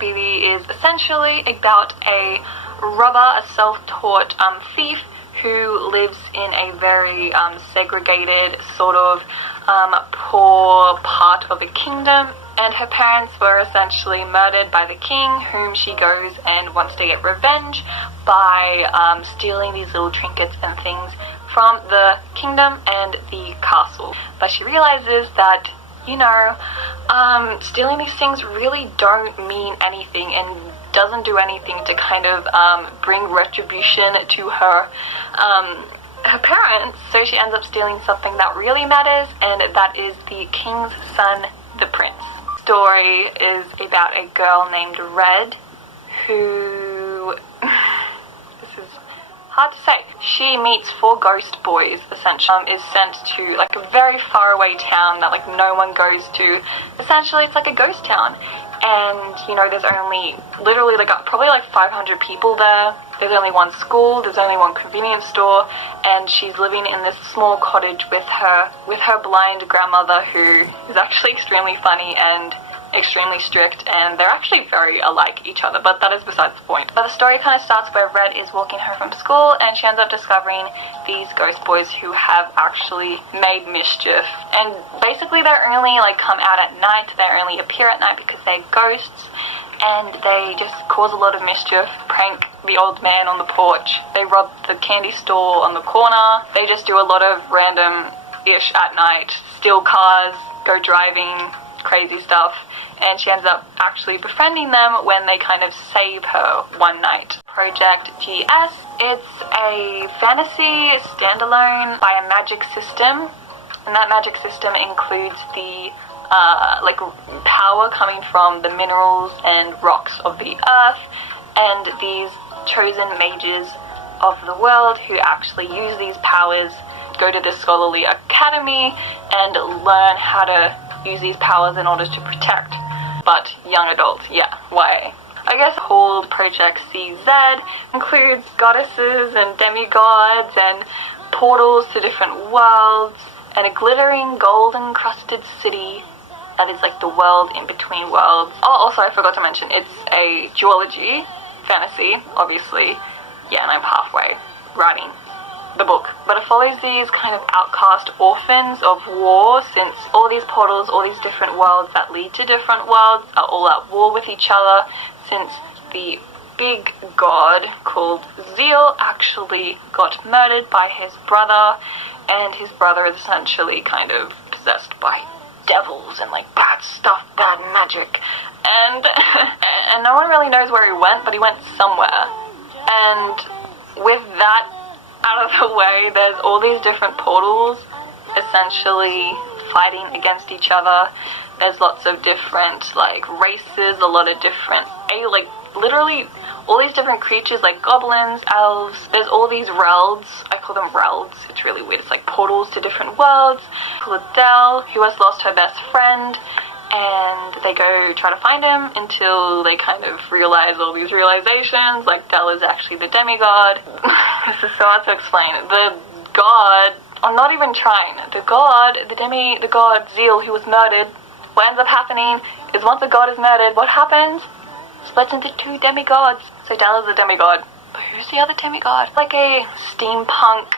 movie is essentially about a robber, a self-taught thief who lives in a very segregated sort of poor part of a kingdom, and her parents were essentially murdered by the king, whom she goes and wants to get revenge by stealing these little trinkets and things from the kingdom and the castle. But she realizes that, you know, stealing these things really don't mean anything and doesn't do anything to kind of bring retribution to her parents. So she ends up stealing something that really matters, and that is the king's son, the prince. The story is about a girl named Red who this is hard to say. She meets 4 ghost boys, essentially, is sent to like a very far away town that like no one goes to. Essentially, it's like a ghost town, and you know, there's only literally like probably like 500 people there. There's only one school, there's only one convenience store, and she's living in this small cottage with her blind grandmother, who is actually extremely funny and extremely strict, and they're actually very alike each other, but that is besides the point. But the story kind of starts where Red is walking home from school, and she ends up discovering these ghost boys who have actually made mischief, and basically they're only like come out at night, they only appear at night because they're ghosts, and they just cause a lot of mischief, prank the old man on the porch, they rob the candy store on the corner, they just do a lot of random-ish at night, steal cars, go driving, crazy stuff, and she ends up actually befriending them when they kind of save her one night. Project GS, it's a fantasy standalone by a magic system, and that magic system includes the like power coming from the minerals and rocks of the earth, and these chosen mages of the world who actually use these powers go to this scholarly academy and learn how to use these powers in order to protect, but young adults, yeah, YA. I guess whole Project CZ includes goddesses and demigods and portals to different worlds and a glittering gold-encrusted city that is like the world in between worlds. Oh, also I forgot to mention, it's a duology fantasy, obviously. Yeah, and I'm halfway writing the book, but it follows these kind of outcast orphans of war, since all these portals, all these different worlds that lead to different worlds are all at war with each other, since the big god called Zeal actually got murdered by his brother, and his brother is essentially kind of possessed by devils and like bad stuff, bad magic, and and no one really knows where he went, but he went somewhere. And with that out of the way, there's all these different portals essentially fighting against each other. There's lots of different like races, a lot of different like literally all these different creatures like goblins, elves. There's all these realds. I call them realds. It's really weird. It's like portals to different worlds. Adele, who has lost her best friend, and they go try to find him until they kind of realize all these realizations, like Del is actually the demigod. This is so hard to explain. The god, I'm not even trying, the god Zeal, who was murdered, what ends up happening is once the god is murdered, what happens? Splits into 2 demigods. So Del is the demigod. But who's the other demigod? Like a steampunk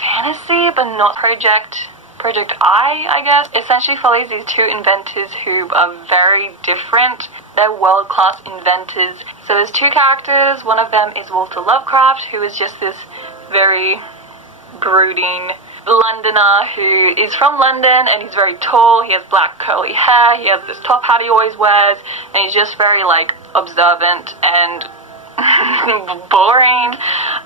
fantasy, but not Project I guess. Essentially follows these 2 inventors who are very different. They're world-class inventors. So there's 2 characters. One of them is Walter Lovecraft, who is just this very brooding Londoner who is from London, and he's very tall, he has black curly hair, he has this top hat he always wears, and he's just very like observant and boring,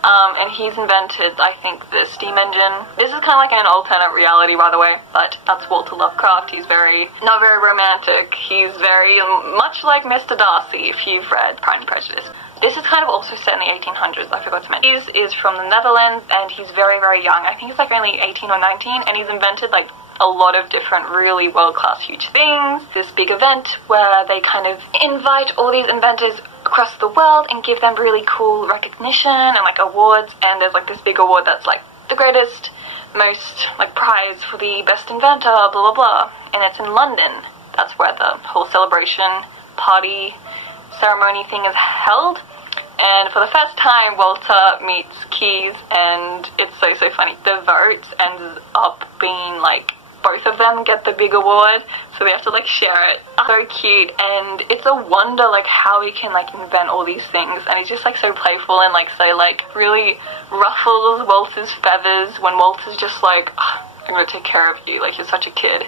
and he's invented, I think, the steam engine. This is kind of like an alternate reality, by the way, but that's Walter Lovecraft. He's not very romantic. He's very much like Mr. Darcy, if you've read Pride and Prejudice. This is kind of also set in the 1800s, I forgot to mention. He is from the Netherlands, and he's very, very young. I think he's like only 18 or 19, and he's invented like a lot of different really world-class huge things. This big event where they kind of invite all these inventors across the world and give them really cool recognition and like awards, and there's like this big award that's like the greatest, most like prize for the best inventor, blah blah blah, and it's in London. That's where the whole celebration party ceremony thing is held. And for the first time, Walter meets Keys, and it's so funny. The vote ends up being like both of them get the big award, so they have to like share it. So cute, and it's a wonder like how he can like invent all these things, and he's just like so playful and like so like really ruffles Walter's feathers when Walter's just like, I'm gonna take care of you, like you're such a kid.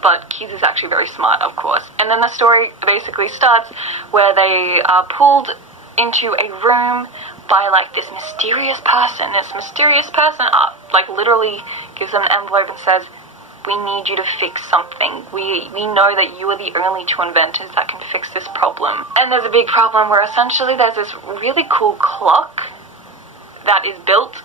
But Keys is actually very smart, of course. And then the story basically starts where they are pulled into a room by like this mysterious person. This mysterious person like literally gives them an envelope and says, we need you to fix something. We know that you are the only two inventors that can fix this problem. And there's a big problem where essentially there's this really cool clock that is built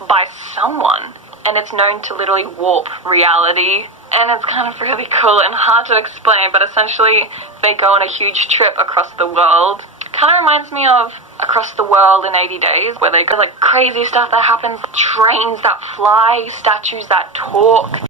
by someone, and it's known to literally warp reality. And it's kind of really cool and hard to explain, but essentially they go on a huge trip across the world. Kind of reminds me of Across the World in 80 Days, where they go like crazy stuff that happens, trains that fly, statues that talk.